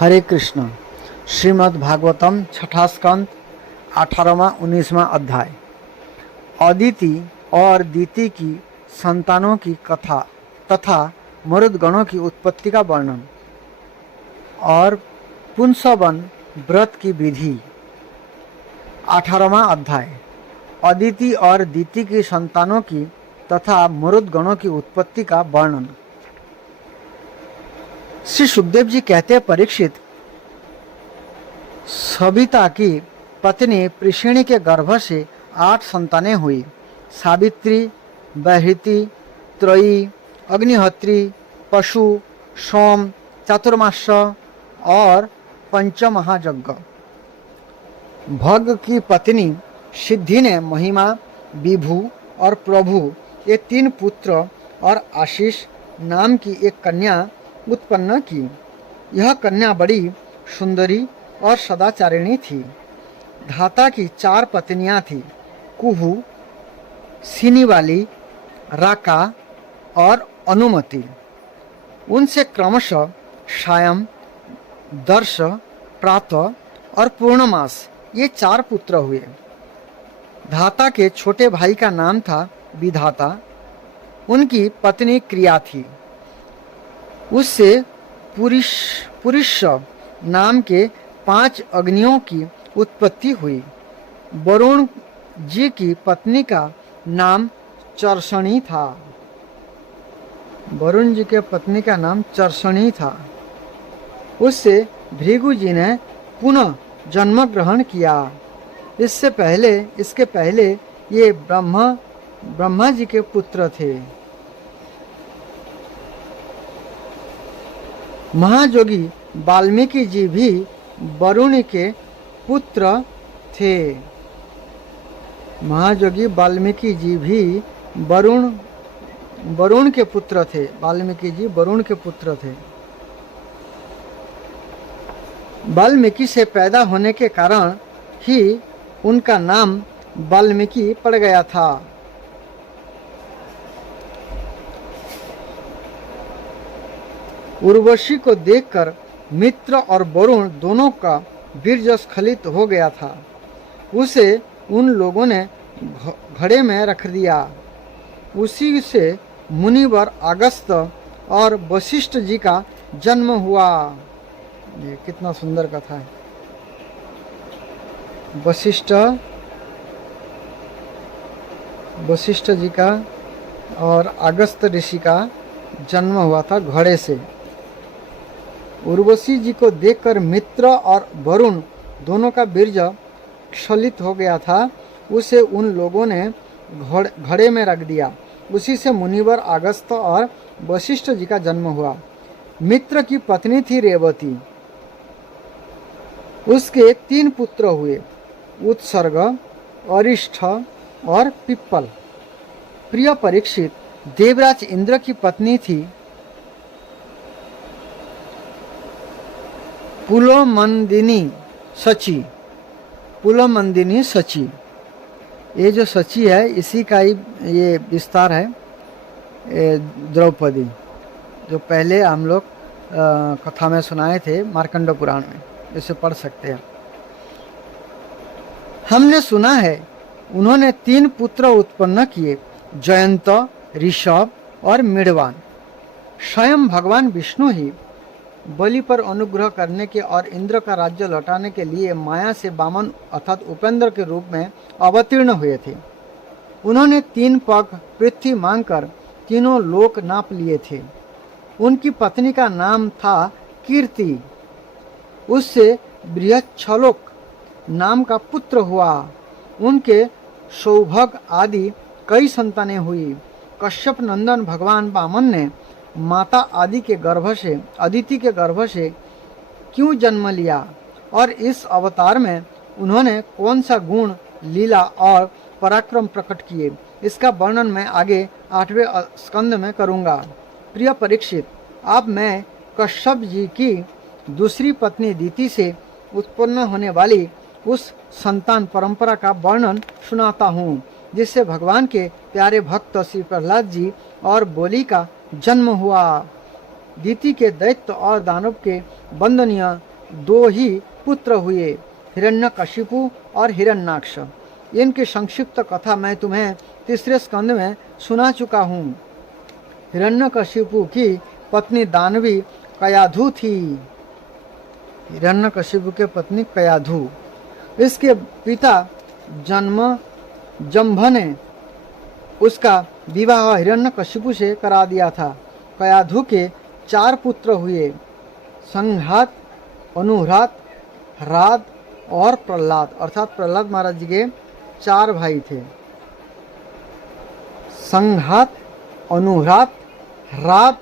हरे कृष्ण। श्रीमद् भागवतम छठा स्कंद 18वां-19वां अध्याय। अदिति और दीति की संतानों की कथा तथा मरुदगणों की उत्पत्ति का वर्णन और पुंसवन व्रत की विधि। 18वां अध्याय। अदिति और दीति की संतानों की तथा मरुदगणों की उत्पत्ति का वर्णन। श्री सुखदेव जी कहते हैं, परीक्षित, सविता की पत्नी पृषिणी के गर्भ से 8 संतानें हुई। सावित्री, बहृति, त्रयी, अग्निहोत्री, पशु, सोम, चातुर्मास और पंचमहायज्ञ। भग की पत्नी सिद्धि ने महिमा, विभु और प्रभु ये 3 पुत्र और आशीष नाम की एक कन्या उत्पन्न की। यह कन्या बड़ी सुंदरी और सदाचारिणी थी। धाता की 4 पत्नियां थीं, कुहू, सिनीवाली, राका और अनुमति। उनसे क्रमशः सायं, दर्श, प्रातः और पूर्णमास ये 4 पुत्र हुए। धाता के छोटे भाई का नाम था विधाता। उनकी पत्नी क्रिया थी। उससे पुरुष नाम के 5 अग्नियों की उत्पत्ति हुई। वरुण जी की पत्नी का नाम चर्षणी था। वरुण जी के पत्नी का नाम चर्षणी था। उससे भृगु जी ने पुनः जन्म ग्रहण किया। इसके पहले ये ब्रह्मा जी के पुत्र थे। महाजोगी वाल्मीकि जी भी वरुण के पुत्र थे। महाजोगी वाल्मीकि जी भी वरुण के पुत्र थे। वाल्मीकि जी वरुण के पुत्र थे। वाल्मीकि से पैदा होने के कारण ही उनका नाम वाल्मीकि पड़ गया था। उर्वशी को देखकर मित्र और वरुण दोनों का वीर्य स्खलित हो गया था। उसे उन लोगों ने घड़े में रख दिया। उसी से मुनिवर अगस्त्य और वशिष्ठ जी का जन्म हुआ। ये कितना सुंदर कथा है। वशिष्ठ जी का और अगस्त्य ऋषि का जन्म हुआ था घड़े से। उर्वशी जी को देखकर मित्र और वरुण दोनों का वीर्य स्खलित हो गया था। उसे उन लोगों ने घड़े में रख दिया। उसी से मुनिवर अगस्त्य और वशिष्ठ जी का जन्म हुआ। मित्र की पत्नी थी रेवती। उसके 3 पुत्र हुए, उत्सर्ग, अरिष्ठ और पिप्पल। प्रिय परीक्षित, देवराज इंद्र की पत्नी थी पुलमंदिनी सची। ये जो सची है इसी का ही ये विस्तार है द्रौपदी, जो पहले हम लोग कथा में सुनाए थे मार्कंड पुराण में। इसे पढ़ सकते हैं। हमने सुना है उन्होंने 3 पुत्र उत्पन्न किए, जयंत, ऋषभ और मृडवान। स्वयं भगवान विष्णु ही बलि पर अनुग्रह करने के और इंद्र का राज्य लौटाने के लिए माया से वामन अर्थात उपेंद्र के रूप में अवतीर्ण हुए थे। उन्होंने 3 पग पृथ्वी मांगकर तीनों लोक नाप लिए थे। उनकी पत्नी का नाम था कीर्ति। उससे बृहच्छलोक नाम का पुत्र हुआ। उनके सौभग आदि कई संतानें हुई। कश्यप नंदन भगवान वामन ने माता अदिति के गर्भ से क्यों जन्म लिया और इस अवतार में उन्होंने कौन सा गुण, लीला और पराक्रम प्रकट किए, इसका वर्णन मैं आगे 8वें स्कंद में करूंगा। प्रिय परीक्षित, अब मैं कश्यप जी की दूसरी पत्नी दीति से उत्पन्न होने वाली उस संतान परंपरा का वर्णन सुनाता हूँ, जिससे भगवान के प्यारे भक्त श्री प्रहलाद जी और बोली का जन्म हुआ। दीति के दैत्य और दानव के वंदनीय दो ही पुत्र हुए, हिरण्यकशिपु और हिरण्याक्ष। इनकी संक्षिप्त कथा मैं तुम्हें तीसरे स्कंद में सुना चुका हूँ। हिरण्यकशिपु की पत्नी दानवी कयाधु थी। हिरण्यकशिपु के पत्नी कयाधु। इसके पिता जम्भ ने उसका विवाह हिरण्यकशिपु से करा दिया था। कयाधु के 4 पुत्र हुए, संघात, अनुरात, ह्राद और प्रहलाद। अर्थात प्रहलाद महाराज जी के 4 भाई थे। संघात, अनुरात, ह्राद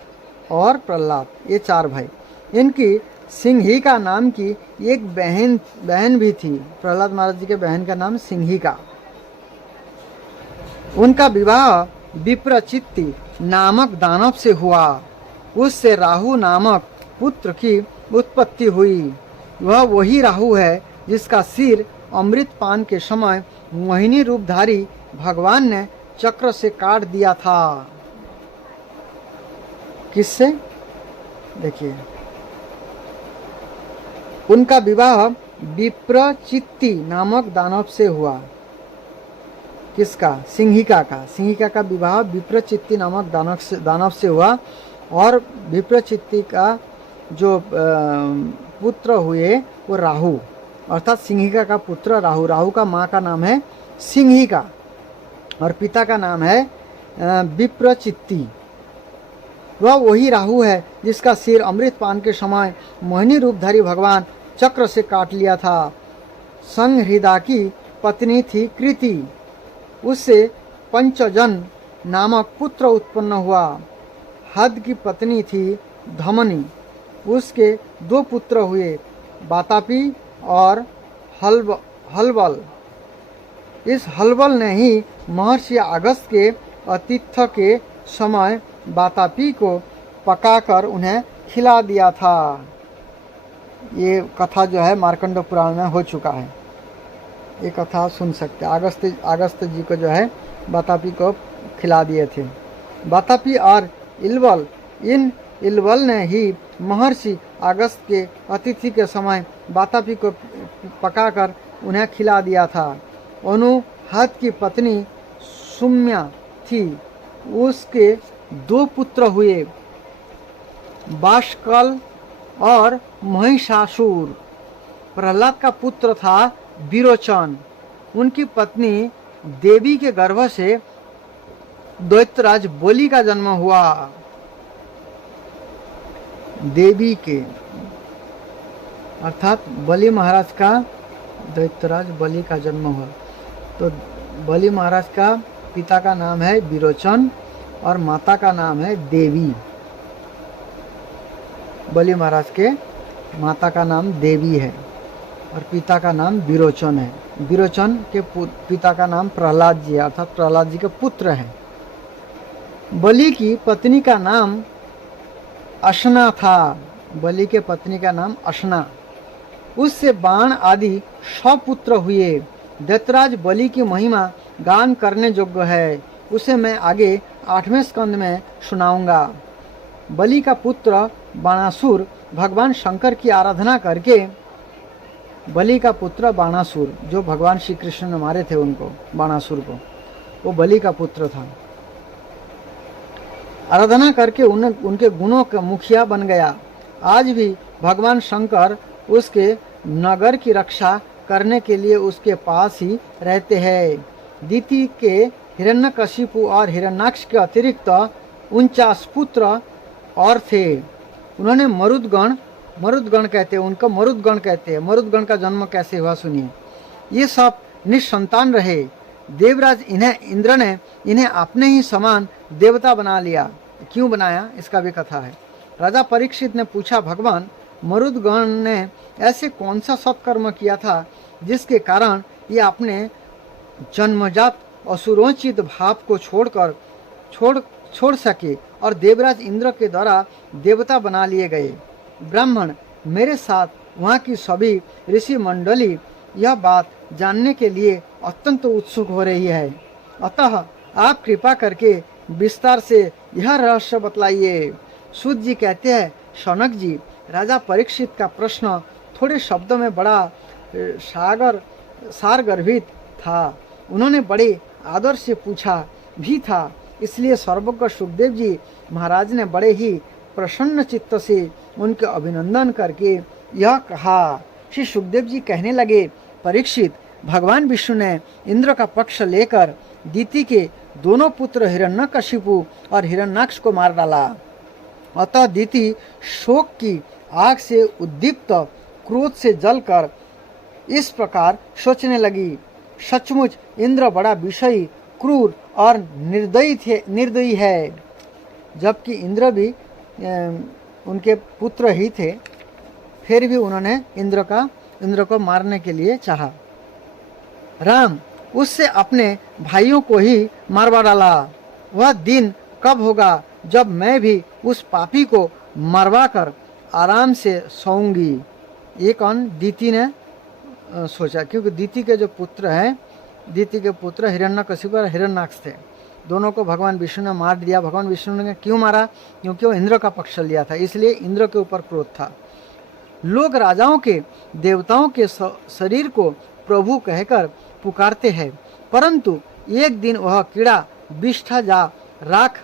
और प्रहलाद, ये 4 भाई। इनकी सिंहिका नाम की एक बहन भी थी। प्रहलाद महाराज जी के बहन का नाम सिंहिका। उनका विवाह विप्रचित्ति नामक दानव से हुआ। उससे राहु नामक पुत्र की उत्पत्ति हुई। वह वही राहु है जिसका सिर अमृत पान के समय मोहिनी रूपधारी भगवान ने चक्र से काट दिया था। किससे? देखिए, उनका विवाह विप्रचित्ति नामक दानव से हुआ। किसका? सिंहिका का। सिंहिका का विवाह विप्रचित्ति नामक दानव से हुआ। और विप्रचित्ति का जो पुत्र हुए वो राहु, अर्थात सिंहिका का पुत्र राहु। राहु का माँ का नाम है सिंहिका और पिता का नाम है विप्रचित्ति। वह वही राहु है जिसका सिर अमृत पान के समय मोहिनी रूपधारी भगवान चक्र से काट लिया था। संहृदा की पत्नी थी कृति। उससे पंचजन नामक पुत्र उत्पन्न हुआ। हद की पत्नी थी धमनी। उसके 2 पुत्र हुए, वातापी और हलबल। इस हलबल ने ही महर्षि अगस्त के आतिथ्य के समय वातापी को पकाकर उन्हें खिला दिया था। ये कथा जो है मार्कंड पुराण में हो चुका है। ये कथा सुन सकते हैं। अगस्त जी को जो है वातापी को खिला दिए थे। वातापी और इलवल, इन इलवल ने ही महर्षि अगस्त के अतिथि के समय वातापी को पकाकर उन्हें खिला दिया था। अनुहद की पत्नी सुम्या थी। उसके 2 पुत्र हुए, बाष्कल और महिषासुर। प्रहलाद का पुत्र था विरोचन। उनकी पत्नी देवी के गर्भ से दैत्यराज बलि का जन्म हुआ। देवी के अर्थात बलि महाराज का, दैत्यराज बलि का जन्म हुआ। तो बलि महाराज का पिता का नाम है विरोचन और माता का नाम है देवी। बलि महाराज के माता का नाम देवी है और पिता का नाम विरोचन है। विरोचन के पिता का नाम प्रहलाद जी है, अर्थात प्रहलाद जी के पुत्र हैं। बलि की पत्नी का नाम अशना था। बलि के पत्नी का नाम अशना। उससे बाण आदि 100 पुत्र हुए। दैत्यराज बलि की महिमा गान करने योग्य है। उसे मैं आगे 8वें स्कंद में सुनाऊंगा। बलि का पुत्र बाणासुर भगवान शंकर की आराधना करके, बलि का पुत्र बाणासुर जो भगवान श्री कृष्ण ने मारे थे उनको, बाणासुर को, वो बलि का पुत्र था। आराधना करके उनके गुणों का मुखिया बन गया। आज भी भगवान शंकर उसके नगर की रक्षा करने के लिए उसके पास ही रहते हैं। दिति के हिरण्यकशिपु और हिरण्याक्ष के अतिरिक्त 49 पुत्र और थे। उन्होंने मरुदगण कहते हैं, उनको मरुदगण कहते हैं। मरुदगण का जन्म कैसे हुआ सुनिए। ये सब निसंतान रहे। देवराज इंद्र ने इन्हें अपने ही समान देवता बना लिया। क्यों बनाया, इसका भी कथा है। राजा परीक्षित ने पूछा, भगवान, मरुदगण ने ऐसे कौन सा सत्कर्म किया था जिसके कारण ये अपने जन्मजात असुरोचित भाव को छोड़ सके और देवराज इंद्र के द्वारा देवता बना लिए गए। ब्राह्मण, मेरे साथ वहाँ की सभी ऋषि मंडली यह बात जानने के लिए अत्यंत उत्सुक हो रही है। अतः आप कृपा करके विस्तार से यह रहस्य बतलाइए। सूत जी कहते हैं, शौनक जी, राजा परीक्षित का प्रश्न थोड़े शब्दों में बड़ा सारगर्भित था। उन्होंने बड़े आदर से पूछा भी था, इसलिए सर्वज्ञ सुखदेव जी महाराज ने बड़े ही प्रसन्न चित्त से उनके अभिनंदन करके यह कहा। श्री सुखदेव जी कहने लगे, परीक्षित, भगवान विष्णु ने इंद्र का पक्ष लेकर दीति के दोनों पुत्र हिरण्यकशिपु और हिरण्याक्ष को मार डाला। अतः दीति शोक की आग से उद्दीप्त क्रोध से जलकर इस प्रकार सोचने लगी, सचमुच इंद्र बड़ा विषयी, क्रूर और निर्दयी है। जबकि इंद्र भी उनके पुत्र ही थे, फिर भी उन्होंने इंद्र को मारने के लिए चाहा। राम, उससे अपने भाइयों को ही मारवा डाला। वह दिन कब होगा जब मैं भी उस पापी को मरवा कर आराम से सोऊंगी। ये कौन? दीति ने सोचा, क्योंकि दीति के जो पुत्र हैं, दीति के पुत्र हिरण्यकशिपु और हिरण्याक्ष थे। दोनों को भगवान विष्णु ने मार दिया। भगवान विष्णु ने क्यों मारा? क्योंकि वो इंद्र का पक्ष लिया था, इसलिए इंद्र के ऊपर क्रोध था। लोग राजाओं के, देवताओं के शरीर को प्रभु कहकर पुकारते हैं, परंतु एक दिन वह कीड़ा बिष्ठा जा राख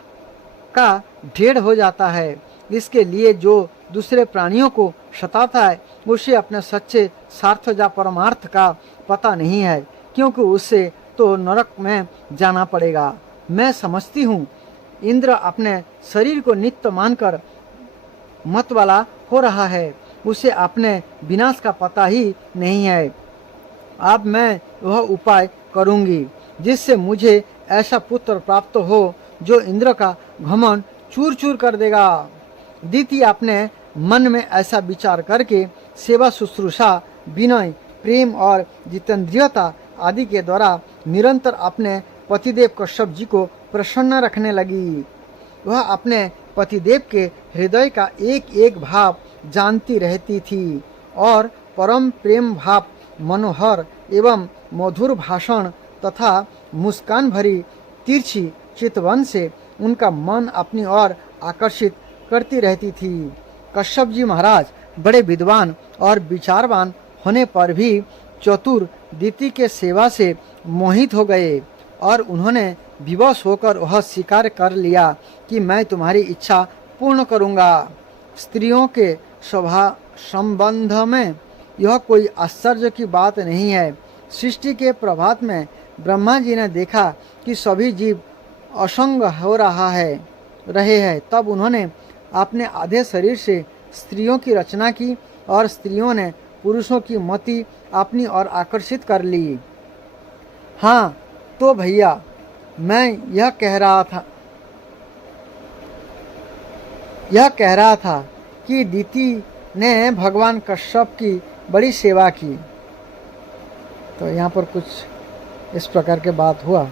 का ढेर हो जाता है। इसके लिए जो दूसरे प्राणियों को सताता है, उसे अपने सच्चे सार्थ या परमार्थ का पता नहीं है, क्योंकि उससे तो नरक में जाना पड़ेगा। मैं समझती हूँ इंद्र अपने शरीर को नित्य मानकर मत वाला हो रहा है, उसे अपने विनाश का पता ही नहीं है। अब मैं वह उपाय करूंगी जिससे मुझे ऐसा पुत्र प्राप्त हो जो इंद्र का घमंड चूर चूर कर देगा। दीति अपने मन में ऐसा विचार करके सेवा शुश्रूषा, विनय, प्रेम और जितेंद्रियता आदि के द्वारा निरंतर अपने पतिदेव कश्यप जी को प्रसन्न रखने लगी। वह अपने पतिदेव के हृदय का एक एक भाव जानती रहती थी और परम प्रेम भाव, मनोहर एवं मधुर भाषण तथा मुस्कान भरी तिरछी चितवन से उनका मन अपनी ओर आकर्षित करती रहती थी। कश्यप जी महाराज बड़े विद्वान और विचारवान होने पर भी चतुर दीति के सेवा से मोहित हो गए और उन्होंने विवश होकर वह स्वीकार कर लिया कि मैं तुम्हारी इच्छा पूर्ण करूंगा। स्त्रियों के स्वभाव संबंध में यह कोई आश्चर्य की बात नहीं है। सृष्टि के प्रभात में ब्रह्मा जी ने देखा कि सभी जीव असंग हो रहे हैं, तब उन्होंने अपने आधे शरीर से स्त्रियों की रचना की और स्त्रियों ने पुरुषों की मति अपनी ओर आकर्षित कर ली। हाँ तो भैया, मैं यह कह रहा था कि दीति ने भगवान कश्यप की बड़ी सेवा की। तो यहाँ पर कुछ इस प्रकार के बात हुआ।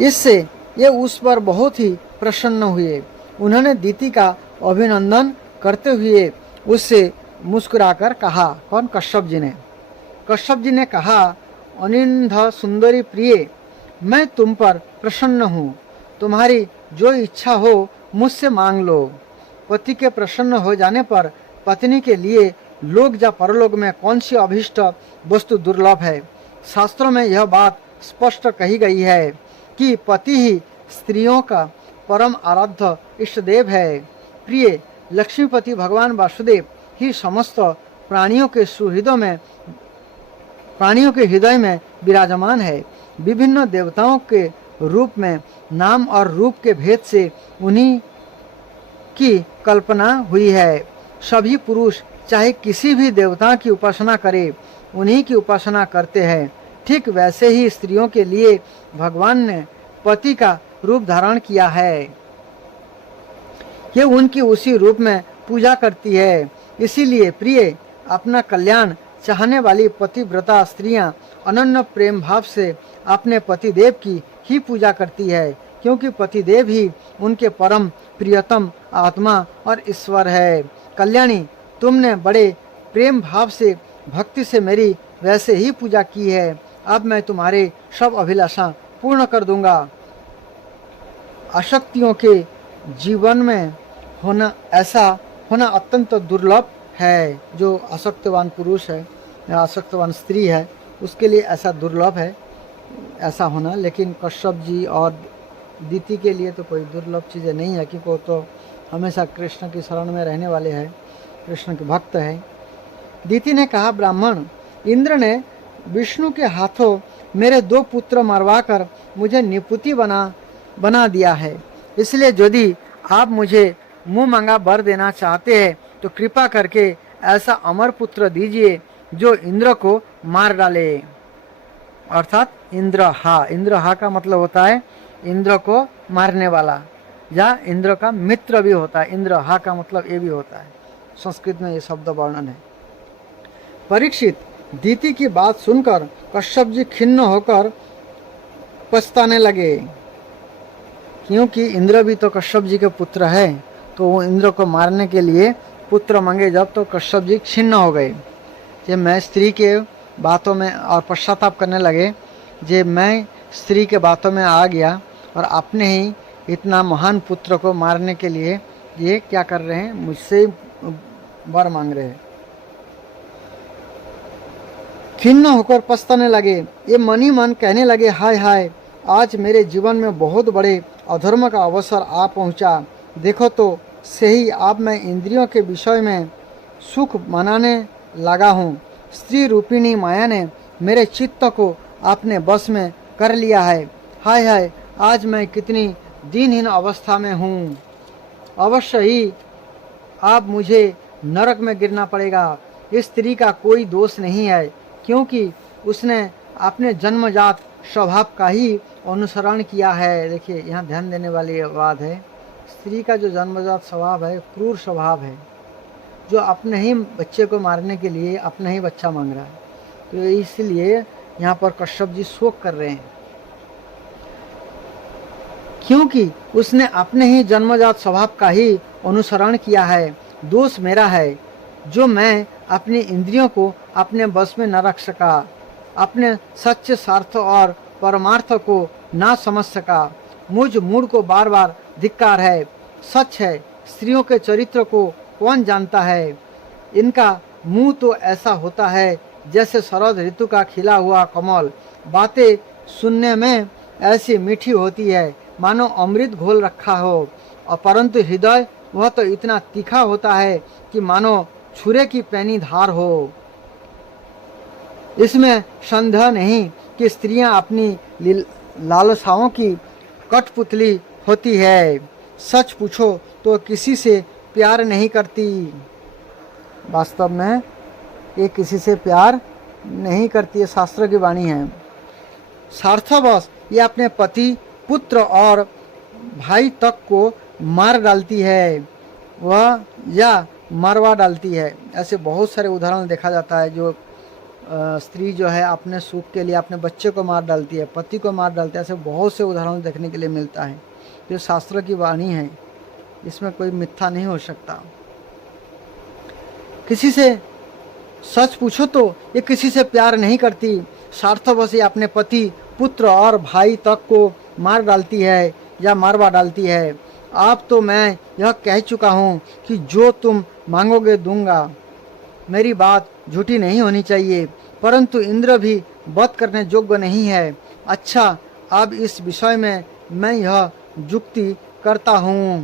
इससे ये उस पर बहुत ही प्रसन्न हुए। उन्होंने दीति का अभिनंदन करते हुए उससे मुस्कुराकर कहा। कौन? कश्यप जी ने। कश्यप जी ने कहा, अनिंद सुंदरी प्रिय, मैं तुम पर प्रसन्न हूँ। तुम्हारी जो इच्छा हो मुझसे मांग लो। पति के प्रसन्न हो जाने पर पत्नी के लिए लोक या परलोक में कौन सी अभीष्ट वस्तु दुर्लभ है। शास्त्रों में यह बात स्पष्ट कही गई है कि पति ही स्त्रियों का परम आराध्य इष्टदेव है। प्रिय, लक्ष्मीपति भगवान वासुदेव ही समस्त प्राणियों के हृदय में विराजमान है। विभिन्न देवताओं के रूप में नाम और रूप के भेद से उन्हीं की कल्पना हुई है। सभी पुरुष चाहे किसी भी देवता की उपासना करे, उन्हीं की उपासना करते हैं। ठीक वैसे ही स्त्रियों के लिए भगवान ने पति का रूप धारण किया है। ये उनकी उसी रूप में पूजा करती है। इसीलिए प्रिय, अपना कल्याण चाहने वाली पतिव्रता स्त्रियां अनन्य प्रेम भाव से अपने पतिदेव की ही पूजा करती है, क्योंकि पतिदेव ही उनके परम प्रियतम आत्मा और ईश्वर है। कल्याणी, तुमने बड़े प्रेम भाव से भक्ति से मेरी वैसे ही पूजा की है। अब मैं तुम्हारे सब अभिलाषा पूर्ण कर दूंगा। आसक्तियों के जीवन में होना, ऐसा होना अत्यंत दुर्लभ है। जो आसक्तवान पुरुष है या आसक्तवान स्त्री है उसके लिए ऐसा दुर्लभ है ऐसा होना, लेकिन कश्यप जी और दीति के लिए तो कोई दुर्लभ चीज़ें नहीं है, क्योंकि वो तो हमेशा कृष्ण की शरण में रहने वाले हैं, कृष्ण के भक्त हैं। दीति ने कहा, ब्राह्मण, इंद्र ने विष्णु के हाथों मेरे 2 पुत्र मरवाकर मुझे निपुति बना दिया है, इसलिए यदि आप मुझे मुंह मांगा वर देना चाहते हैं तो कृपा करके ऐसा अमर पुत्र दीजिए जो इंद्र को मार डाले। अर्थात इंद्र का मतलब होता है इंद्र को मारने वाला, या इंद्र का मित्र भी होता है। इंद्र का मतलब ये भी होता है, संस्कृत में ये शब्द वर्णन है। परीक्षित, दीति की बात सुनकर कश्यप जी खिन्न होकर पछताने लगे, क्योंकि इंद्र भी तो कश्यप जी के पुत्र है, तो वो इंद्र को मारने के लिए पुत्र मांगे जब, तो कश्यप जी खिन्न हो गए। जब मैं स्त्री के बातों में और पश्चाताप करने लगे, जब मैं स्त्री के बातों में आ गया और अपने ही इतना महान पुत्र को मारने के लिए ये क्या कर रहे हैं, मुझसे वर मांग रहे हैं। खिन्न होकर पछताने लगे। ये मन ही मन कहने लगे, हाय हाय, आज मेरे जीवन में बहुत बड़े अधर्म का अवसर आ पहुंचा। देखो तो सही, अब मैं इंद्रियों के विषय में सुख मनाने लगा हूँ। स्त्री रूपिणी माया ने मेरे चित्त को अपने बस में कर लिया है। हाय हाय, आज मैं कितनी दीनहीन अवस्था में हूँ। अवश्य ही अब मुझे नरक में गिरना पड़ेगा। इस स्त्री का कोई दोष नहीं है, क्योंकि उसने अपने जन्मजात स्वभाव का ही अनुसरण किया है। देखिए, यहाँ ध्यान देने वाली बात है, स्त्री का जो जन्मजात स्वभाव है क्रूर स्वभाव है, जो अपने ही बच्चे को मारने के लिए अपना ही बच्चा मांग रहा है। तो इसलिए यहाँ पर कश्यप जी शोक कर रहे हैं, क्योंकि उसने अपने ही जन्मजात स्वभाव का ही अनुसरण किया है। दोष मेरा है जो मैं अपनी इंद्रियों को अपने बस में न रख सका, अपने सच्चे स्वार्थ और परमार्थ को ना समझ सका। मुझ मूड को बार बार धिक्कार है। सच है, स्त्रियों के चरित्र को कौन जानता है। इनका मुंह तो ऐसा होता है जैसे शरद ऋतु का खिला हुआ कमल। बातें सुनने में ऐसी मीठी होती है मानो अमृत घोल रखा हो, और परंतु हृदय वह तो इतना तीखा होता है कि मानो छुरे की पैनी धार हो। इसमें संदेह नहीं कि स्त्रियां अपनी लालसाओं की कठपुतली होती है। सच पूछो तो किसी से प्यार नहीं करती। वास्तव में ये किसी से प्यार नहीं करती है, शास्त्र की वाणी है। स्वार्थवश ये अपने पति, पुत्र और भाई तक को मार डालती है, वह या मरवा डालती है। ऐसे बहुत सारे उदाहरण देखा जाता है, जो स्त्री जो है अपने सुख के लिए अपने बच्चे को मार डालती है, पति को मार डालती है। ऐसे बहुत से उदाहरण देखने के लिए मिलता है। जो शास्त्र की वाणी है, इसमें कोई मिथ्या नहीं हो सकता। किसी से सच पूछो तो ये किसी से प्यार नहीं करती। स्वार्थवश ये अपने पति, पुत्र और भाई तक को मार डालती है या मारवा डालती है। अब तो मैं यह कह चुका हूँ कि जो तुम मांगोगे दूंगा। मेरी बात झूठी नहीं होनी चाहिए, परंतु इंद्र भी वध करने योग्य नहीं है। अच्छा, अब इस विषय में मैं यह जुक्ति करता हूँ।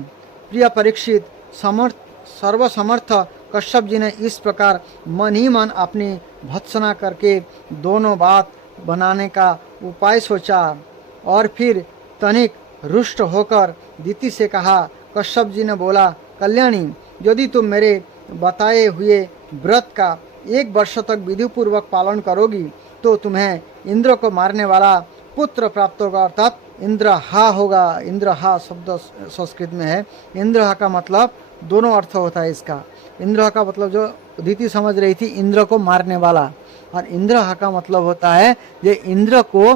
प्रिय परीक्षित, सर्वसमर्थ कश्यप जी ने इस प्रकार मन ही मन अपनी भत्सना करके दोनों बात बनाने का उपाय सोचा, और फिर तनिक रुष्ट होकर दीति से कहा। कश्यप जी ने बोला, कल्याणी, यदि तुम मेरे बताए हुए व्रत का 1 वर्ष तक विधि पूर्वक पालन करोगी तो तुम्हें इंद्र को मारने वाला पुत्र प्राप्त होगा, अर्थात इंद्रहा होगा। इंद्रहा शब्द संस्कृत में है। इंद्रहा का मतलब दोनों अर्थ होता है इसका। इंद्रहा का मतलब जो दीति समझ रही थी इंद्र को मारने वाला, और इंद्रहा का मतलब होता है ये इंद्र को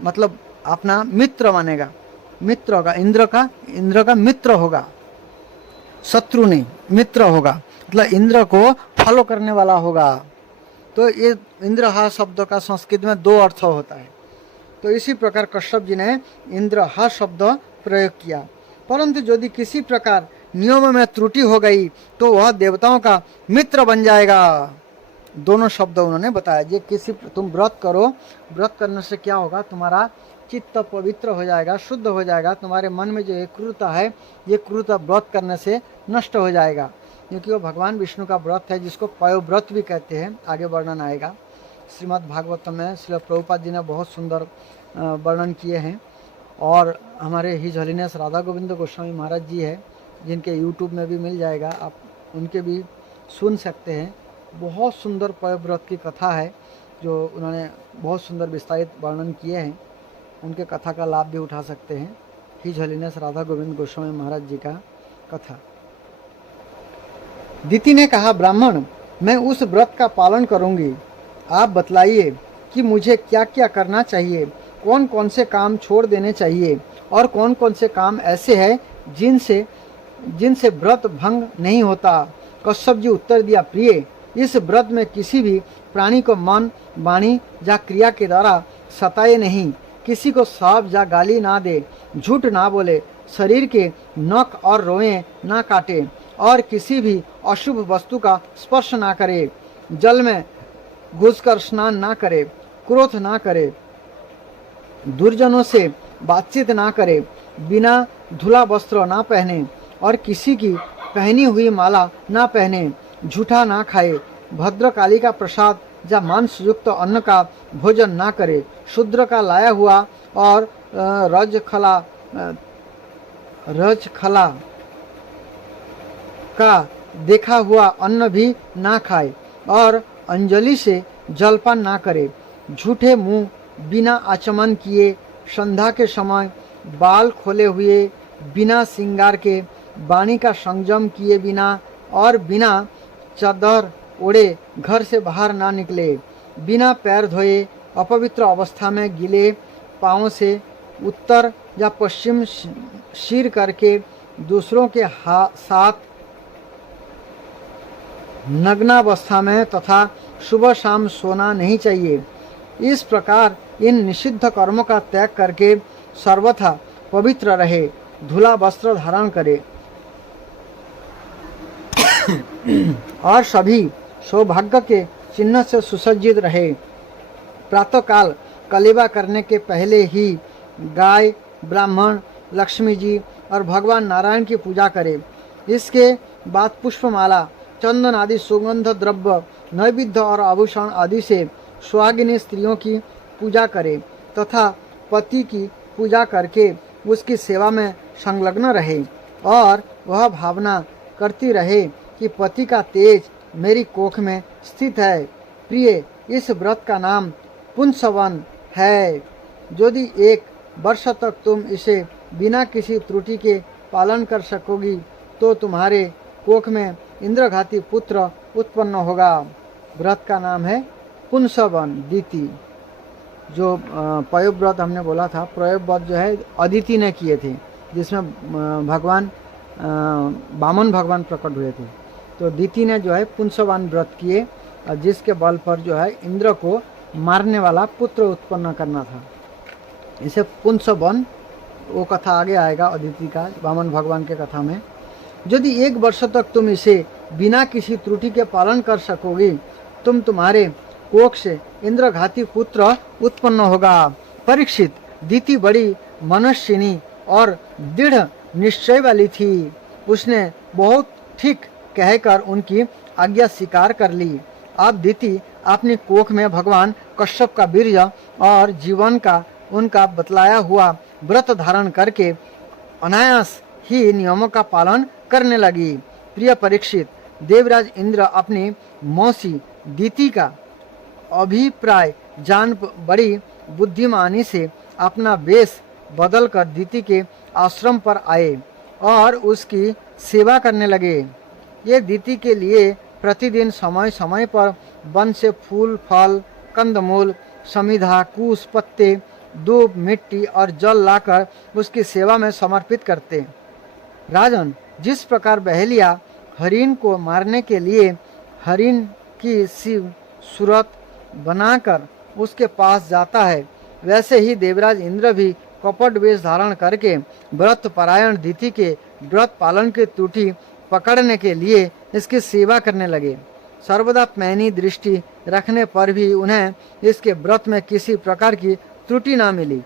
मतलब अपना मित्र मानेगा, मित्र होगा। इंद्र का मित्र होगा, शत्रु नहीं, मित्र होगा, मतलब इंद्र को फॉलो करने वाला होगा। तो ये इंद्रहा शब्द का संस्कृत में 2 अर्थ होता है। तो इसी प्रकार कश्यप जी ने इंद्रहा शब्द प्रयोग किया। परंतु यदि किसी प्रकार नियम में त्रुटि हो गई तो वह देवताओं का मित्र बन जाएगा। दोनों शब्द उन्होंने बताया। ये किसी तुम व्रत करो, व्रत करने से क्या होगा, तुम्हारा चित्त पवित्र हो जाएगा, शुद्ध हो जाएगा, तुम्हारे मन में जो ये क्रूरता है, ये क्रूरता व्रत करने से नष्ट हो जाएगा, क्योंकि वो भगवान विष्णु का व्रत है जिसको पयोव्रत भी कहते हैं। आगे वर्णन आएगा श्रीमद् भागवतम में। श्रील प्रभुपाद जी ने बहुत सुंदर वर्णन किए हैं। और हमारे हिज होलीनेस राधा गोविंद गोस्वामी महाराज जी है, जिनके यूट्यूब में भी मिल जाएगा, आप उनके भी सुन सकते हैं। बहुत सुंदर पयोव्रत की कथा है जो उन्होंने बहुत सुंदर विस्तारित वर्णन किए हैं। उनके कथा का लाभ भी उठा सकते हैं। हिज होलीनेस राधा गोविंद गोस्वामी महाराज जी का कथा। दिति ने कहा, ब्राह्मण, मैं उस व्रत का पालन करूंगी। आप बतलाइए कि मुझे क्या क्या करना चाहिए, कौन कौन से काम छोड़ देने चाहिए और कौन कौन से काम ऐसे हैं जिनसे व्रत भंग नहीं होता। कश्यप जी उत्तर दिया, प्रिय, इस व्रत में किसी भी प्राणी को मन, वाणी या क्रिया के द्वारा सताए नहीं, किसी को शाप या गाली ना दे, झूठ ना बोले, शरीर के नख और रोएं ना काटे और किसी भी अशुभ वस्तु का स्पर्श ना करे, जल में घुसकर स्नान ना करे, क्रोध ना करे, दुर्जनों से बातचीत ना करे, बिना धुला वस्त्र ना पहने और किसी की पहनी हुई माला ना पहने, झूठा ना खाए, भद्रकाली का प्रसाद या मांस युक्त अन्न का भोजन ना करे, शूद्र का लाया हुआ और रजखला का देखा हुआ अन्न भी ना खाए और अंजलि से जलपान ना करे, झूठे मुंह बिना आचमन किए, संध्या के समय बाल खोले हुए, बिना श्रृंगार के, वाणी का संयम किए बिना और बिना चादर ओढ़े घर से बाहर ना निकले, बिना पैर धोए, अपवित्र अवस्था में गीले पाँव से उत्तर या पश्चिम सिर करके दूसरों के साथ नग्नावस्था में तथा सुबह शाम सोना नहीं चाहिए। इस प्रकार इन निषिद्ध कर्मों का त्याग करके सर्वथा पवित्र रहे, धुला वस्त्र धारण करे और सभी सौभाग्य के चिन्ह से सुसज्जित रहे। प्रातःकाल कलेवा करने के पहले ही गाय, ब्राह्मण, लक्ष्मी जी और भगवान नारायण की पूजा करे। इसके बाद पुष्पमाला, चंदन आदि सुगंध द्रव्य, नैवेद्य और आभूषण आदि से सुहागिनी स्त्रियों की पूजा करे तथा पति की पूजा करके उसकी सेवा में संलग्न रहे और वह भावना करती रहे कि पति का तेज मेरी कोख में स्थित है। प्रिय, इस व्रत का नाम पुंसवन है। यदि 1 वर्ष तक तुम इसे बिना किसी त्रुटि के पालन कर सकोगी तो तुम्हारे कोख में इंद्रघाती पुत्र उत्पन्न होगा। व्रत का नाम है पुंसवन दिति। जो पयोव्रत हमने बोला था, पयोव्रत जो है अदिति ने किए थे, जिसमें भगवान वामन भगवान प्रकट हुए थे। तो दिति ने जो है पुंसवन व्रत किए, जिसके बल पर जो है इंद्र को मारने वाला पुत्र उत्पन्न करना था। इसे पुंसवन, वो कथा आगे आएगा अदिति का, वामन भगवान के कथा में। यदि 1 वर्ष तक तुम इसे बिना किसी त्रुटि के पालन कर सकोगी तुम्हारे कोख से इंद्रघाती पुत्र उत्पन्न होगा। परीक्षित, दिति बड़ी मनस्विनी और दृढ़ निश्चय वाली थी। उसने बहुत ठीक कहकर उनकी आज्ञा स्वीकार कर ली। अब दिति अपनी कोख में भगवान कश्यप का वीर्य और जीवन का उनका बतलाया हुआ व्रत धारण करके अनायास ही नियमों का पालन करने लगी। प्रिय परीक्षित, देवराज इंद्र अपनी मौसी दिति का अभिप्राय जान बड़ी बुद्धिमानी से अपना वेश बदलकर दिति के आश्रम पर आए और उसकी सेवा करने लगे। ये दिति के लिए प्रतिदिन समय समय पर वन से फूल, फल, कंदमूल, समिधा, कूस, पत्ते, दूब, मिट्टी और जल लाकर उसकी सेवा में समर्पित करते। राजन, जिस प्रकार बहेलिया हरिण को मारने के लिए हरिण की सूरत बनाकर उसके पास जाता है, वैसे ही देवराज इंद्र भी कपट वेश धारण करके व्रत परायण दिति के व्रत पालन की त्रुटि पकड़ने के लिए इसकी सेवा करने लगे। सर्वदा पैनी दृष्टि रखने पर भी उन्हें इसके व्रत में किसी प्रकार की त्रुटि ना मिली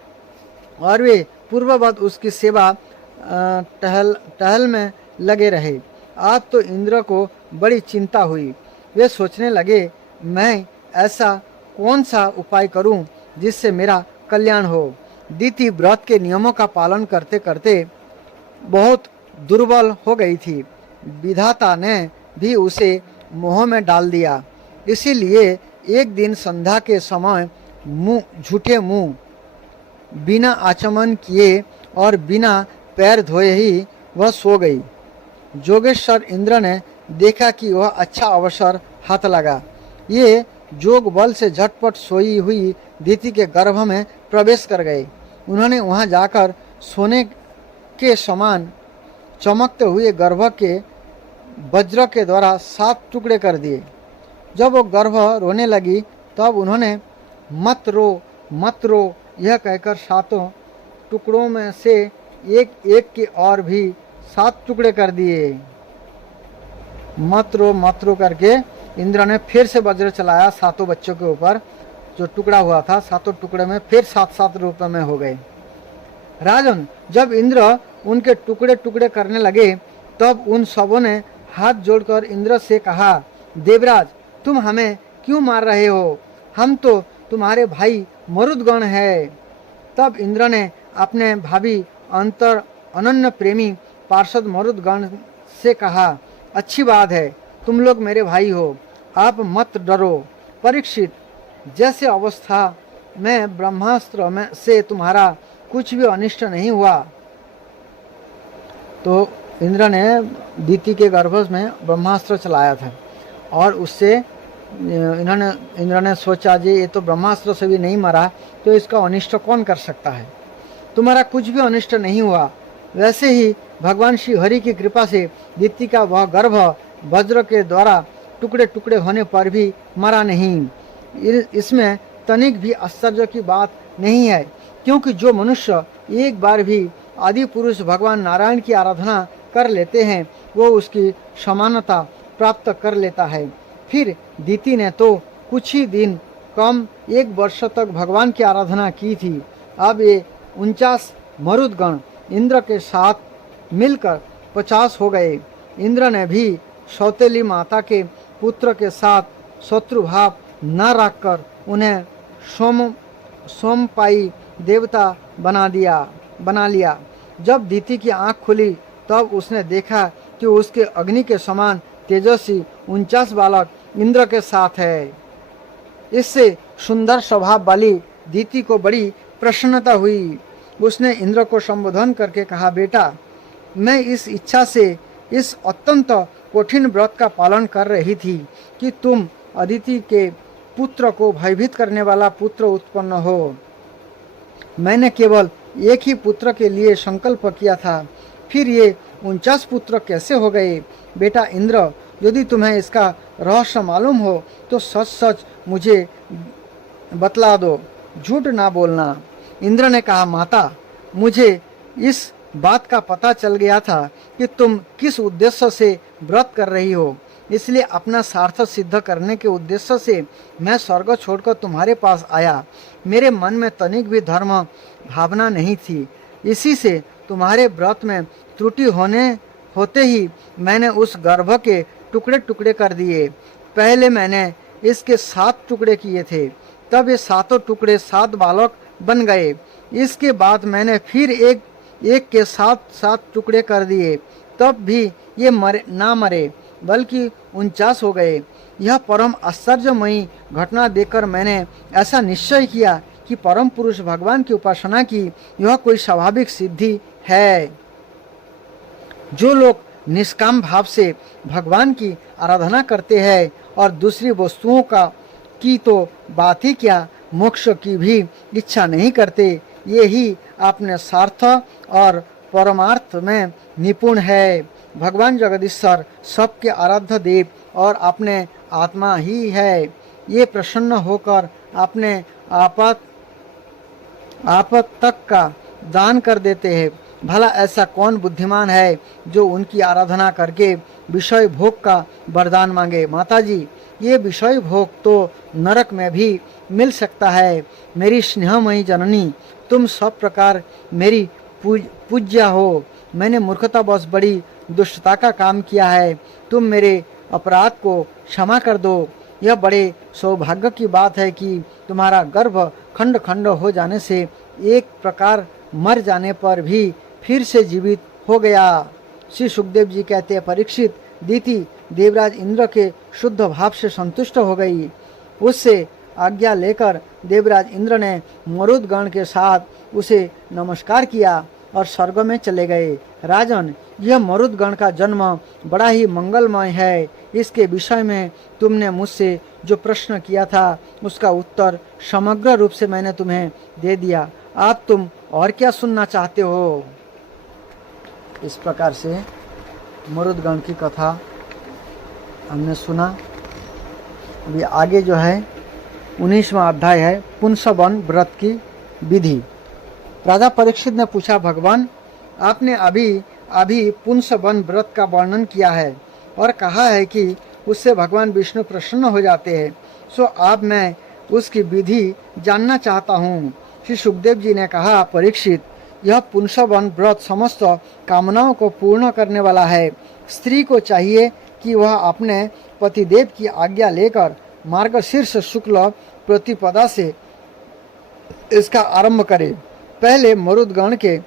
और वे पूर्ववत उसकी सेवा टहल में लगे रहे। आज तो इंद्र को बड़ी चिंता हुई। वे सोचने लगे, मैं ऐसा कौन सा उपाय करूं जिससे मेरा कल्याण हो। दिति व्रत के नियमों का पालन करते करते बहुत दुर्बल हो गई थी। विधाता ने भी उसे मोह में डाल दिया। इसीलिए एक दिन संध्या के समय झूठे मुंह बिना आचमन किए और बिना पैर धोए ही वह सो गई। जोगेश्वर इंद्र ने देखा कि वह अच्छा अवसर हाथ लगा। ये जोग बल से झटपट सोई हुई दिति के गर्भ में प्रवेश कर गए। उन्होंने वहां जाकर सोने के समान चमकते हुए गर्भ के वज्र के द्वारा 7 टुकड़े कर दिए। जब वो गर्भ रोने लगी तब उन्होंने मत रो यह कहकर 7 टुकड़ों में से एक एक के और भी 7 टुकड़े कर दिए। मत रो करके इंद्र ने फिर से वज्र चलाया 7 बच्चों के ऊपर। जो टुकड़ा हुआ था 7 टुकड़े में फिर 7 रूप में हो गए। राजन, जब इंद्र उनके टुकड़े टुकड़े करने लगे तब उन सबों ने हाथ जोड़कर इंद्र से कहा, देवराज, तुम हमें क्यों मार रहे हो? हम तो तुम्हारे भाई मरुदगण है। तब इंद्र ने अपने भाभी अनन्य प्रेमी पार्षद मरुदगण से कहा, अच्छी बात है, तुम लोग मेरे भाई हो, आप मत डरो। परीक्षित, जैसे अवस्था में ब्रह्मास्त्र में से तुम्हारा कुछ भी अनिष्ट नहीं हुआ। तो इंद्र ने दिति के गर्भ में ब्रह्मास्त्र चलाया था और उससे इंद्र ने सोचा, जी ये तो ब्रह्मास्त्र से भी नहीं मरा तो इसका अनिष्ट कौन कर सकता है। तुम्हारा कुछ भी अनिष्ट नहीं हुआ। वैसे ही भगवान श्री हरि की कृपा से दिति का वह गर्भ वज्र के द्वारा टुकड़े टुकड़े होने पर भी मरा नहीं। इसमें तनिक भी आश्चर्य की बात नहीं है, क्योंकि जो मनुष्य एक बार भी आदि पुरुष भगवान नारायण की आराधना कर लेते हैं वो उसकी समानता प्राप्त कर लेता है। फिर दिति ने तो कुछ ही दिन कम 1 वर्ष तक भगवान की आराधना की थी। अब ये 49 मरुदगण इंद्र के साथ मिलकर 50 हो गए। इंद्र ने भी सौतेली माता के पुत्र के साथ शत्रु भाव न रखकर उन्हें सोमपाई देवता बना लिया। जब दिति की आंख खुली तब उसने देखा कि उसके अग्नि के समान तेजस्वी 49 बालक इंद्र के साथ है। इससे सुंदर स्वभाव वाली दिति को बड़ी प्रसन्नता हुई। उसने इंद्र को संबोधन करके कहा, बेटा, मैं इस इच्छा से इस अत्यंत कठिन व्रत का पालन कर रही थी कि तुम अदिति के पुत्र को भयभीत करने वाला पुत्र उत्पन्न हो। मैंने केवल एक ही पुत्र के लिए संकल्प किया था, फिर ये 49 पुत्र कैसे हो गए? बेटा इंद्र, यदि तुम्हें इसका रहस्य मालूम हो तो सच सच मुझे बतला दो, झूठ ना बोलना। इंद्र ने कहा, माता, मुझे इस बात का पता चल गया था कि तुम किस उद्देश्य से व्रत कर रही हो, इसलिए अपना स्वार्थ सिद्ध करने के उद्देश्य से मैं स्वर्ग छोड़कर तुम्हारे पास आया। मेरे मन में तनिक भी धर्म भावना नहीं थी। इसी से तुम्हारे व्रत में त्रुटि होते ही मैंने उस गर्भ के टुकड़े टुकड़े कर दिए। पहले मैंने इसके 7 टुकड़े किए थे, तब ये 7 टुकड़े 7 बालक बन गए। इसके बाद मैंने फिर एक के 7 टुकड़े कर दिए, तब भी ये ना मरे बल्कि 49 हो गए। यह परम आश्चर्यमयी घटना देखकर मैंने ऐसा निश्चय किया कि परम पुरुष भगवान की उपासना की यह कोई स्वाभाविक सिद्धि है। जो लोग निष्काम भाव से भगवान की आराधना करते हैं और दूसरी वस्तुओं की तो बात ही क्या, मोक्ष की भी इच्छा नहीं करते, ये ही अपने स्वार्थ और परमार्थ में निपुण है। भगवान जगदीश्वर सबके आराध्य देव और अपने आत्मा ही है। ये प्रसन्न होकर अपने आपत तक का दान कर देते हैं। भला ऐसा कौन बुद्धिमान है जो उनकी आराधना करके विषय भोग का वरदान मांगे। माताजी, ये विषय भोग तो नरक में भी मिल सकता है। मेरी स्नेहमयी जननी, तुम सब प्रकार मेरी पूज्या हो। मैंने मूर्खतावश बड़ी दुष्टता का काम किया है। तुम मेरे अपराध को क्षमा कर दो। यह बड़े सौभाग्य की बात है कि तुम्हारा गर्भ खंड खंड हो जाने से एक प्रकार मर जाने पर भी फिर से जीवित हो गया। श्री सुखदेव जी कहते हैं, परीक्षित, दीति देवराज इंद्र के शुद्ध भाव से संतुष्ट हो गई। उससे आज्ञा लेकर देवराज इंद्र ने मरुदगण के साथ उसे नमस्कार किया और स्वर्ग में चले गए। राजन, यह मरुदगण का जन्म बड़ा ही मंगलमय है। इसके विषय में तुमने मुझसे जो प्रश्न किया था उसका उत्तर समग्र रूप से मैंने तुम्हें दे दिया। अब तुम और क्या सुनना चाहते हो? इस प्रकार से मरुदगण की कथा हमने सुना। अभी आगे जो है 19वां अध्याय है, पुंसवन व्रत की विधि। राजा परीक्षित ने पूछा, भगवान, आपने अभी पुंसवन व्रत का वर्णन किया है और कहा है कि उससे भगवान विष्णु प्रसन्न हो जाते हैं। सो अब मैं उसकी विधि जानना चाहता हूँ। श्री सुखदेव जी ने कहा, परीक्षित, यह पुंसवन व्रत समस्त कामनाओं को पूर्ण करने वाला है। स्त्री को चाहिए कि वह अपने पतिदेव की आज्ञा लेकर मार्गशीर्ष शुक्ल प्रतिपदा से इसका आरंभ करे। पहले मरुदगण के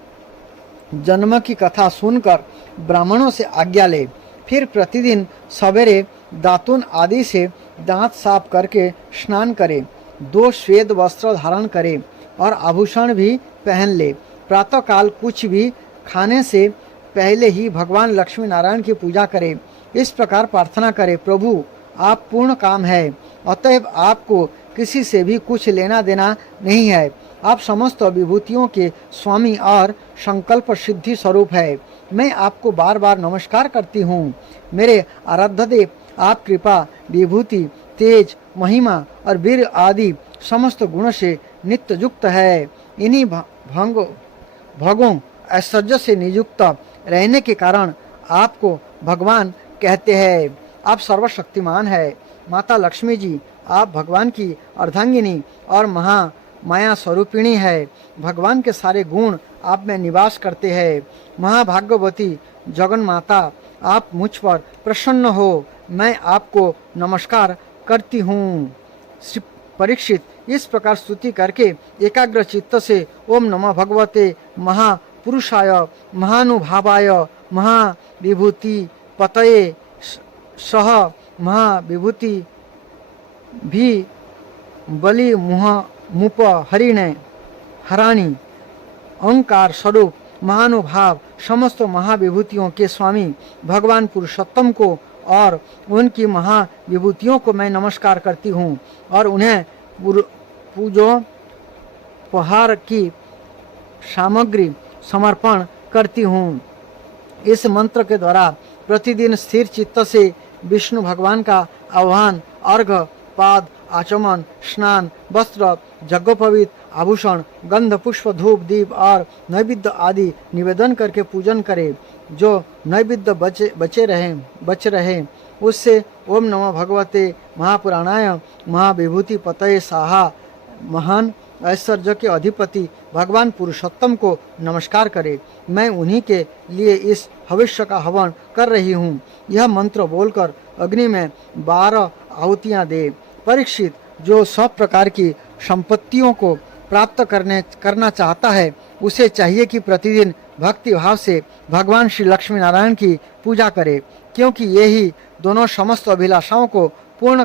जन्म की कथा सुनकर ब्राह्मणों से आज्ञा ले। फिर प्रतिदिन सवेरे दातुन आदि से दांत साफ करके स्नान करे। 2 श्वेत वस्त्र धारण करे और आभूषण भी पहन ले। प्रातःकाल कुछ भी खाने से पहले ही भगवान लक्ष्मी नारायण की पूजा करे। इस प्रकार प्रार्थना करे, प्रभु, आप पूर्ण काम है, अतएव आपको किसी से भी कुछ लेना देना नहीं है। आप समस्त विभूतियों के स्वामी और संकल्प सिद्धि स्वरूप है। मैं आपको बार बार नमस्कार करती हूँ। मेरे आराध्य देव, आप कृपा, विभूति, तेज, महिमा और वीर आदि समस्त गुण से नित्य युक्त है। इन्हीं भगों ऐश्वर्य से नियुक्त रहने के कारण आपको भगवान कहते हैं। आप सर्वशक्तिमान है। माता लक्ष्मी जी, आप भगवान की अर्धांगिनी और माया स्वरूपिणी है। भगवान के सारे गुण आप में निवास करते हैं। महाभाग्यवती जगन माता, आप मुझ पर प्रसन्न हो। मैं आपको नमस्कार करती हूँ। परीक्षित, इस प्रकार स्तुति करके एकाग्र चित्त से ओम नमः भगवते महापुरुषाय महानुभावाय महाविभूति पतये सह महाविभूति भी बलि मुप हरिणे हराणी ओंकार स्वरूप महानुभाव समस्त महाविभूतियों के स्वामी भगवान पुरुषोत्तम को और उनकी महाविभूतियों को मैं नमस्कार करती हूँ और उन्हें पूजोपहार की सामग्री समर्पण करती हूँ। इस मंत्र के द्वारा प्रतिदिन स्थिर चित्त से विष्णु भगवान का आह्वान, अर्घ्य, पाद आचमन, स्नान, वस्त्र, यज्ञोपवीत, आभूषण, गंध, पुष्प, धूप, दीप और नैवेद्य आदि निवेदन करके पूजन करे। जो नैवेद्य बच रहे उससे ओम नमः भगवते महापुराणाय महाविभूति पतये साहा महान ऐश्वर्य के अधिपति भगवान पुरुषोत्तम को नमस्कार करे। मैं उन्हीं के लिए इस भविष्य का हवन कर रही हूँ। यह मंत्र बोलकर अग्नि में 12 आहुतियाँ दे। परीक्षित, जो सब प्रकार की संपत्तियों को प्राप्त करना चाहता है उसे चाहिए कि प्रतिदिन भक्ति भाव से भगवान श्री लक्ष्मी नारायण की पूजा करे, क्योंकि ये ही दोनों समस्त अभिलाषाओं को पूर्ण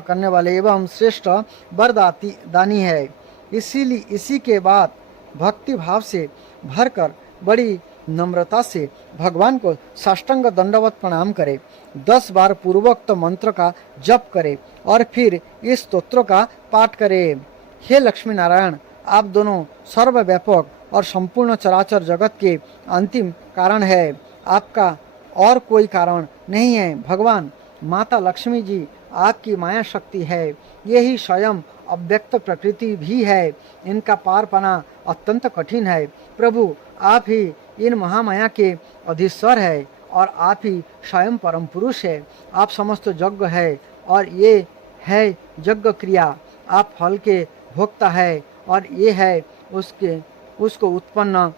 करने वाले एवं श्रेष्ठ वरदानी है। इसी के बाद भक्ति भाव से भरकर बड़ी नम्रता से भगवान को साष्टांग दंडवत प्रणाम करे। 10 बार पूर्वोक्त मंत्र का जप करे और फिर इस स्तोत्र का पाठ करे। हे लक्ष्मी नारायण, आप दोनों सर्वव्यापक और संपूर्ण चराचर जगत के अंतिम कारण है। आपका और कोई कारण नहीं है। भगवान, माता लक्ष्मी जी आपकी माया शक्ति है। यही स्वयं अव्यक्त प्रकृति भी है। इनका पार पाना अत्यंत कठिन है। प्रभु, आप ही इन महामाया के अधीश्वर है और आप ही स्वयं परम पुरुष है। आप समस्त यज्ञ है और ये है यज्ञ क्रिया। आप फल के भोक्ता है और ये है उसको उत्पन्न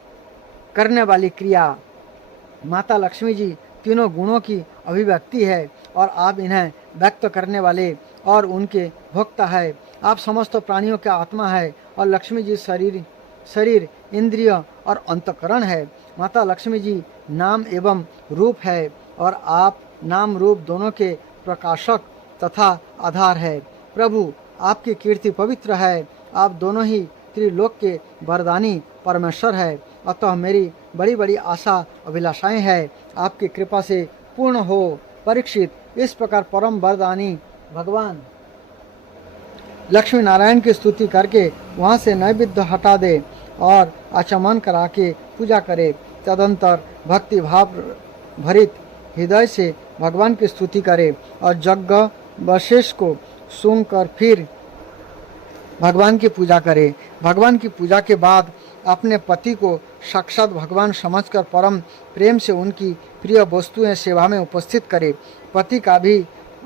करने वाली क्रिया। माता लक्ष्मी जी तीनों गुणों की अभिव्यक्ति है और आप इन्हें व्यक्त करने वाले और उनके भोक्ता है। आप समस्त प्राणियों के आत्मा है और लक्ष्मी जी शरीर इंद्रिय और अंतःकरण है। माता लक्ष्मी जी नाम एवं रूप है और आप नाम रूप दोनों के प्रकाशक तथा आधार है। प्रभु, आपकी कीर्ति पवित्र है। आप दोनों ही त्रिलोक के वरदानी परमेश्वर है। अतः मेरी बड़ी बड़ी आशा अभिलाषाएं हैं आपकी कृपा से पूर्ण हो। परीक्षित, इस प्रकार परम वरदानी भगवान लक्ष्मी नारायण की स्तुति करके वहाँ से नैवेद्य हटा दे और आचमन करा के पूजा करे। तदंतर भक्ति भाव भरित हृदय से भगवान की स्तुति करे और यज्ञ वशेष को सुनकर फिर भगवान की पूजा करे। भगवान की पूजा के बाद अपने पति को साक्षात भगवान समझकर परम प्रेम से उनकी प्रिय वस्तुएं सेवा में उपस्थित करे। पति का भी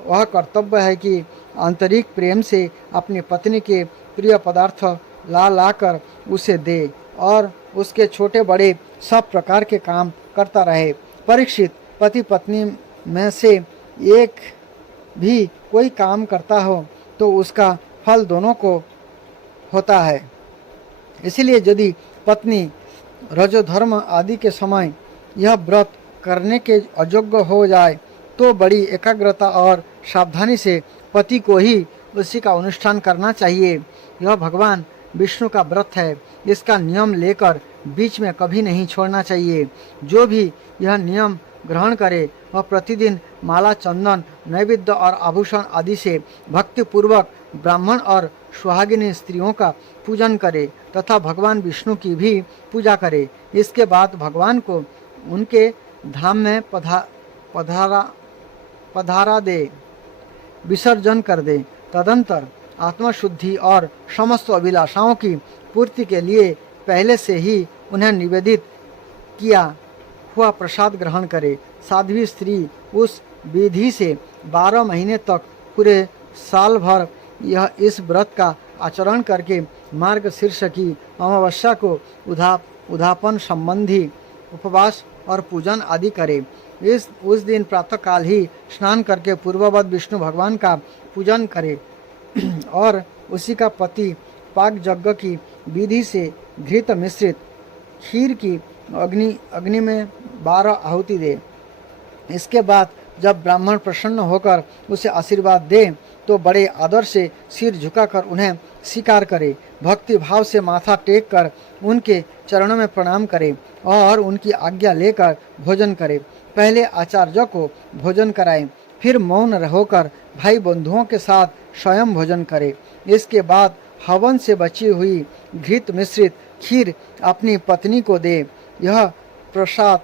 वह कर्तव्य है कि आंतरिक प्रेम से अपनी पत्नी के प्रिय पदार्थ ला कर उसे दे और उसके छोटे बड़े सब प्रकार के काम करता रहे। परीक्षित, पति पत्नी में से एक भी कोई काम करता हो तो उसका फल दोनों को होता है। इसलिए यदि पत्नी रजोधर्म आदि के समय यह व्रत करने के अयोग्य हो जाए तो बड़ी एकाग्रता और सावधानी से पति को ही उसी का अनुष्ठान करना चाहिए। यह भगवान विष्णु का व्रत है। इसका नियम लेकर बीच में कभी नहीं छोड़ना चाहिए। जो भी यह नियम ग्रहण करे वह प्रतिदिन माला, चंदन, नैवेद्य और आभूषण आदि से भक्तिपूर्वक ब्राह्मण और सुहागिनी स्त्रियों का पूजन करे तथा भगवान विष्णु की भी पूजा करे। इसके बाद भगवान को उनके धाम में पधारा दे, विसर्जन कर दे। तदंतर आत्मशुद्धि और समस्त अभिलाषाओं की पूर्ति के लिए पहले से ही उन्हें निवेदित किया हुआ प्रसाद ग्रहण करे। साध्वी स्त्री उस विधि से 12 महीने तक पूरे साल भर यह इस व्रत का आचरण करके मार्गशीर्ष की अमावस्या को उद्यापन संबंधी उपवास और पूजन आदि करे। उस दिन प्रातःकाल ही स्नान करके पूर्ववत विष्णु भगवान का पूजन करे और उसी का पति पाक यज्ञ की विधि से घृत मिश्रित खीर की अग्नि में 12 आहुति दे। इसके बाद जब ब्राह्मण प्रसन्न होकर उसे आशीर्वाद दे तो बड़े आदर से सिर झुकाकर उन्हें स्वीकार करे। भक्ति भाव से माथा टेक कर उनके चरणों में प्रणाम करे और उनकी आज्ञा लेकर भोजन करे। पहले आचार्य को भोजन कराएं, फिर मौन होकर भाई बंधुओं के साथ स्वयं भोजन करे। इसके बाद हवन से बची हुई घृत मिश्रित खीर अपनी पत्नी को दे। यह प्रसाद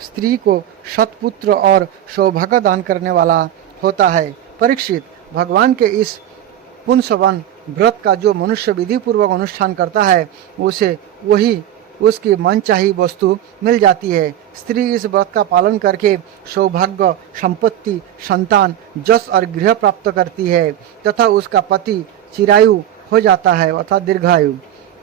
स्त्री को सत्पुत्र और सौभाग्य दान करने वाला होता है। परीक्षित, भगवान के इस पुंसवन व्रत का जो मनुष्य विधि पूर्वक अनुष्ठान करता है उसे वही उसकी मनचाही वस्तु मिल जाती है। स्त्री इस व्रत का पालन करके सौभाग्य, संपत्ति, संतान, जस और गृह प्राप्त करती है तथा उसका पति चिरायु हो जाता है अर्थात दीर्घायु।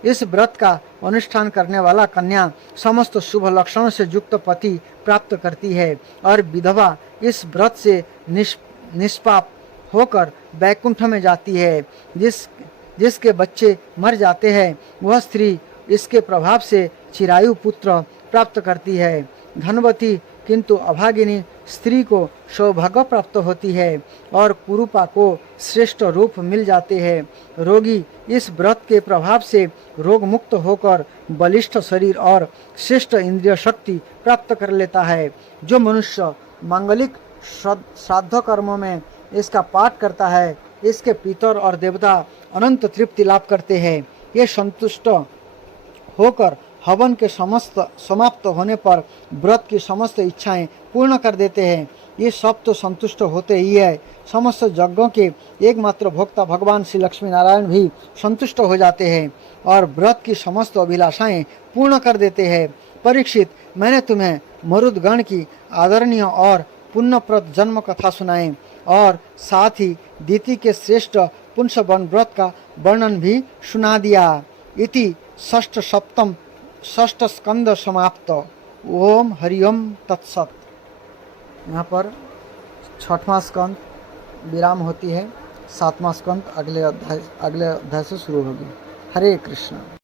इस व्रत का अनुष्ठान करने वाला कन्या समस्त शुभ लक्षणों से युक्त पति प्राप्त करती है और विधवा इस व्रत से निष्पाप होकर वैकुंठ में जाती है। जिसके बच्चे मर जाते हैं वह स्त्री इसके प्रभाव से चिरायु पुत्र प्राप्त करती है। धनवती किंतु अभागिनी स्त्री को सौभाग्य प्राप्त होती है और कुरूपा को श्रेष्ठ रूप मिल जाते हैं। रोगी इस व्रत के प्रभाव से रोग मुक्त होकर बलिष्ठ शरीर और श्रेष्ठ इंद्रिय शक्ति प्राप्त कर लेता है। जो मनुष्य मांगलिक श्राद्ध कर्मों में इसका पाठ करता है इसके पितर और देवता अनंत तृप्ति लाभ करते हैं। ये संतुष्ट होकर हवन के समाप्त होने पर व्रत की समस्त इच्छाएं पूर्ण कर देते हैं। ये सब तो संतुष्ट होते ही है, समस्त यज्ञों के एकमात्र भोक्ता भगवान श्री लक्ष्मी नारायण भी संतुष्ट हो जाते हैं और व्रत की समस्त अभिलाषाएं पूर्ण कर देते हैं। परीक्षित, मैंने तुम्हें मरुदगण की आदरणीय और पुण्यप्रद जन्म कथा सुनाई और साथ ही दीति के श्रेष्ठ पुंसवन व्रत का वर्णन भी सुना दिया। इति षष्ठ स्कंद समाप्त। ओम हरिओम तत्सत। यहाँ पर 6वां स्कंद विराम होती है, 7वां स्कंद अगले अध्याय से शुरू होगी। हरे कृष्ण।